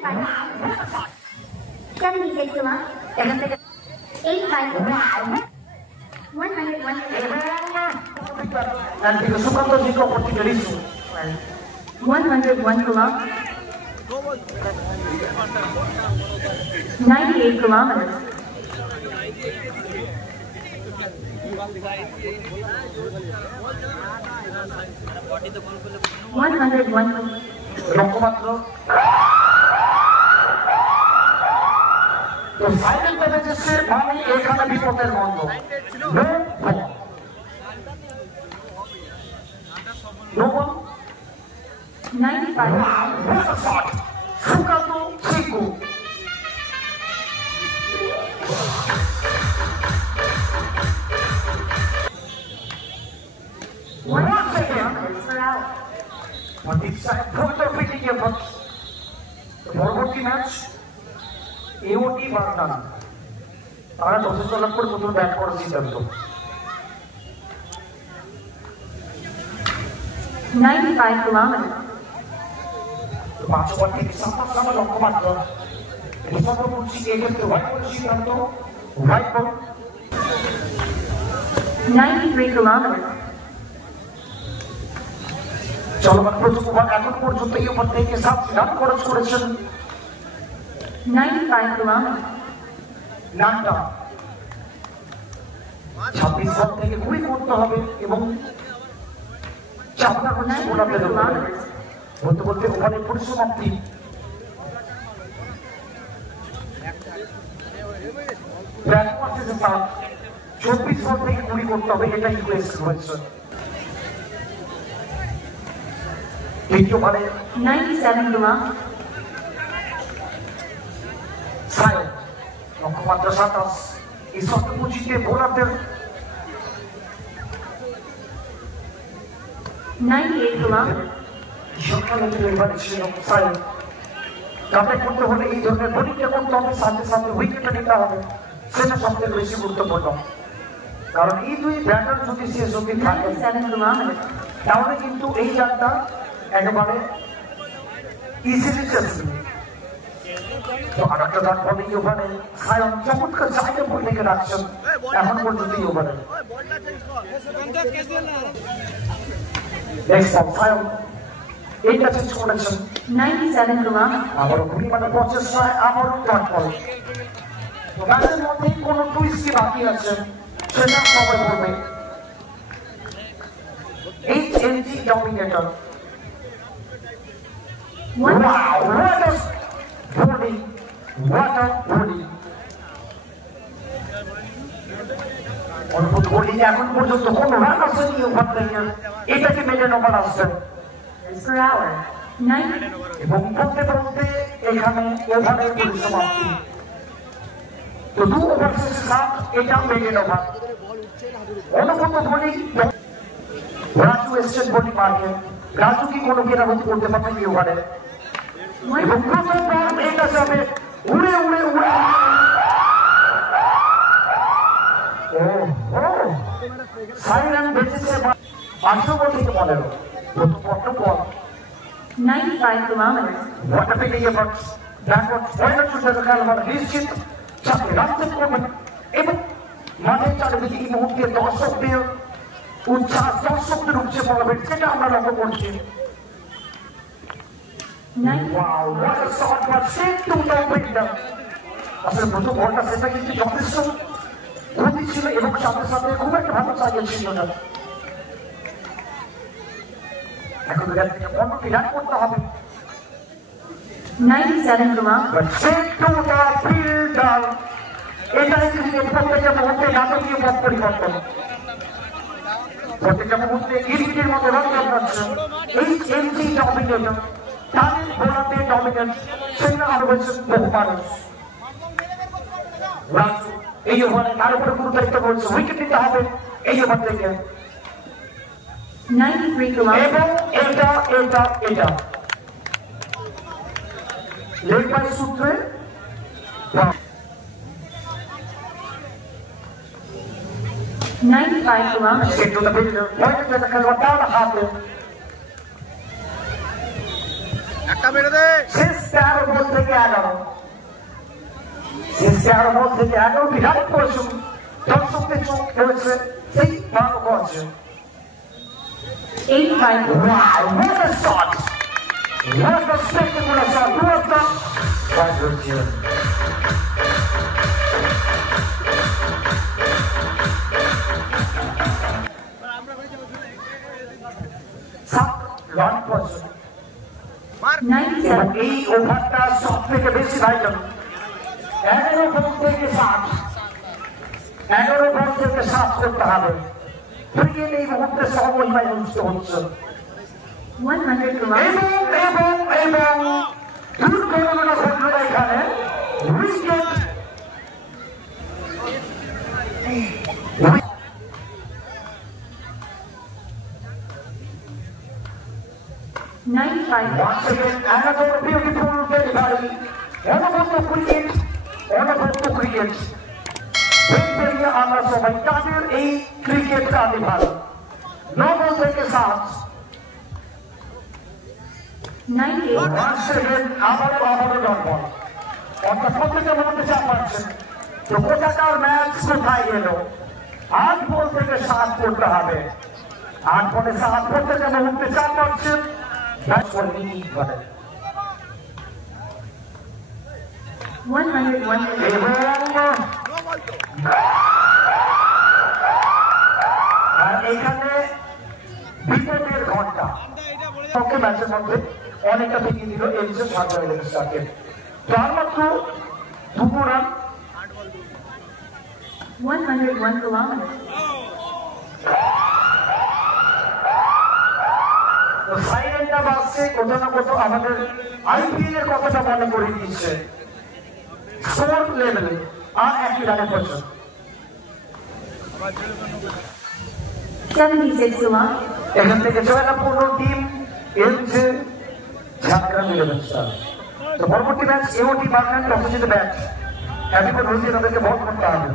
95. 76 kilos. 85. 101. Nanti kesukaan tuh jika seperti gerisu. 101 kilos. 98 kilometers. 101. লক্ষ্যমাত্র তো silent মেসেজে মানে এখানে বিপদের গন্ধ নো 95. সুকাতো চিকু পরবর্তী ম্যাচ এওটি বাগদান তারা 10 লাখ করে প্রথম ব্যাট করার সিদ্ধান্ত 95 kilometers. 5 ওভার থেকে 7 রানের লক্ষ্যমাত্র সর্বোচ্চ এক্ষেত্রে হোয়াইট বল সিদ্ধান্ত হোয়াইট বল 93 kilometers. চলমান প্রথম ওভার এখন পর্যন্ত এই ওভার থেকে 7 রান খরচ করেছেন 95 kilometers. নামটা 26 বল থেকে 20 করতে হবে এবং চাপটা হচ্ছে বোলারদের উপরে বলতে বলতে ওভারের পরিসমাপ্তি ব্যাট করছে 24 বল থেকে 20 করতে হবে এটাই রিকোয়েস্ট হয়েছে দ্বিতীয় ওভারে 97 kilometers. সায়ন লক্ষ্যমাত্রা 27 এই শতপুঁজিতে বোলারদের 98 kilometers. সরকারের নির্বাচন ছিল সায়ন কাপে করতে হলে এই ধরনের বোলিংটা করতে হবে সাথে সাথে উইকেটটা নিতে হবে সেটা সবথেকে বেশি গুরুত্বপূর্ণ কারণ এই দুই ব্যাটার যদি শেষ অবধি থাকে 97 kilometers. তাহলে কিন্তু এই রানটা একেবারে ইজিলি চেষ্টা তো আর একটা রান বলে এই ওভারে সায়ন চমৎকার জায়গা বল থেকে রাখছেন এখন পর্যন্ত এই ওভারে নেক্সট বল সায়ন এইটা চেঞ্জ করেছেন 97 kilometers. আবারও ঘুরি মানে প্রচেষ্টায় আবারও ডট বল ম্যাচের মধ্যে কোনো টুইস্ট কি বাকি আছে সেটা সবাই বলবে HMG dominator Wow, what a bowling! What a bowling! অদ্ভুত বোলিং এখন পর্যন্ত কোনো রান আসেনি ওভার থেকে এটাকে মেনে নেওয়ার আসছে per hour. 90. এবং বলতে বলতে এখানে ওভারের পরিসমাপ্তি তো 2 ওভার শেষে 7 এটা মেনে নেওয়া অনুভূত বোলিং রাজু এসছেন বোলিং মার্কে রাজু কি কোনো কেরামতি করতে পারবেন এই ওভারে এবং প্রথম বল এটা যাবে উড়ে উড়ে উড়ে সাইরান বেঁচেছে 500 বল থেকে 15 প্রথম বল 95 kilometers. What a big effort! Backward, final to the Kalvar, নিশ্চিত চাপে রাখতে করবেন এবং মাঠের চারিদিকে এই মুহূর্তে দর্শকদের উচ্ছ্বাস দর্শকদের উপচে পড়াবেন সেটা আমরা লক্ষ্য করছি Wow, what a shot, but straight to the window. আসলে প্রথম বলটা সেটা কিন্তু যথেষ্ট গতি ছিল এবং সাথে সাথে খুব একটা ভালো চালিয়ে ছিল না এখন এখান থেকে 15টি রান করতে হবে 97 kilometers. But straight to the fielder. এটাই ক্রিকেট প্রত্যেকটা মুহূর্তে নাটকীয় পথ পরিবর্তন প্রত্যেকটা মুহূর্তে ক্রিকেটের মতো রান কাটাচ্ছে HMG ডমিনেটর তাদের বোলারদের ডমিনেন্স সেটা আরো বলছেন বহু মানুষ রাজু এই ওভারে তার উপরে গুরুত্ব করছে উইকেট নিতে হবে এই ওভার থেকে 93 kilometers. এবং এটা লেগ বাই সূত্রে 95 kilometers. into the middle, pointed at the Kalwatana Hatle. শেষ 13 বল থেকে 11 শেষ 13 বল থেকে 11 বিরাট পরিশ্রম দর্শকদের চোখ পড়েছে সেই ভালো করছে 8-5. Wow, what a shot! What a spectacular shot! Two of them. Quite good, Jim. Run person. 97. এই ওভারটা সব থেকে বেশি ভাইটাল 11 বল থেকে 7 11 বল থেকে 7 করতে হবে ক্রিকেট এই মুহূর্তে সর্বময় অনুষ্ঠিত হচ্ছে 100 kilometers. এবং দুর্ঘটনা ঘটলো এখানে wicket 95. Once again, another beautiful delivery. অনবদ্য ক্রিকেট বেরিয়ে আমরা সবাই তাদের এই ক্রিকেট আদি ভালো 9 বল থেকে 7 98. Once again, আবারও ডট বল অর্থাৎ প্রত্যেকের মধ্যে চাপ পাচ্ছেন তো কোথাকার ম্যাচ কোথায় গেল 8 বল থেকে 7 করতে হবে 8 বলে 7 প্রত্যেকের মধ্যে চাপ পাচ্ছেন ম্যাচ করে নিয়ে ঘটে 101. আর এখানে বিপদের ঘন্টা পক্ষে ম্যাচের মধ্যে অনেকটা ভেঙে দিল এলসে সার্জারিকে তার মাত্র 2 রান 101 kilometers. সাইরেনটা বাজছে কোথাও না কোথাও আমাদের আইপিএল এর কথাটা মনে করে দিচ্ছে স্কোর লেভেলে আর একই রানে পর্যন্ত 76 kilometers. এখান থেকে 15 টিম এলছে ঝাড়গ্রাম ইলেভেন স্টার তো পরবর্তী ম্যাচ এওটি বার্নার টসে জিতে ব্যাট হ্যাপি করে রোজ তাদেরকে বল করতে হবে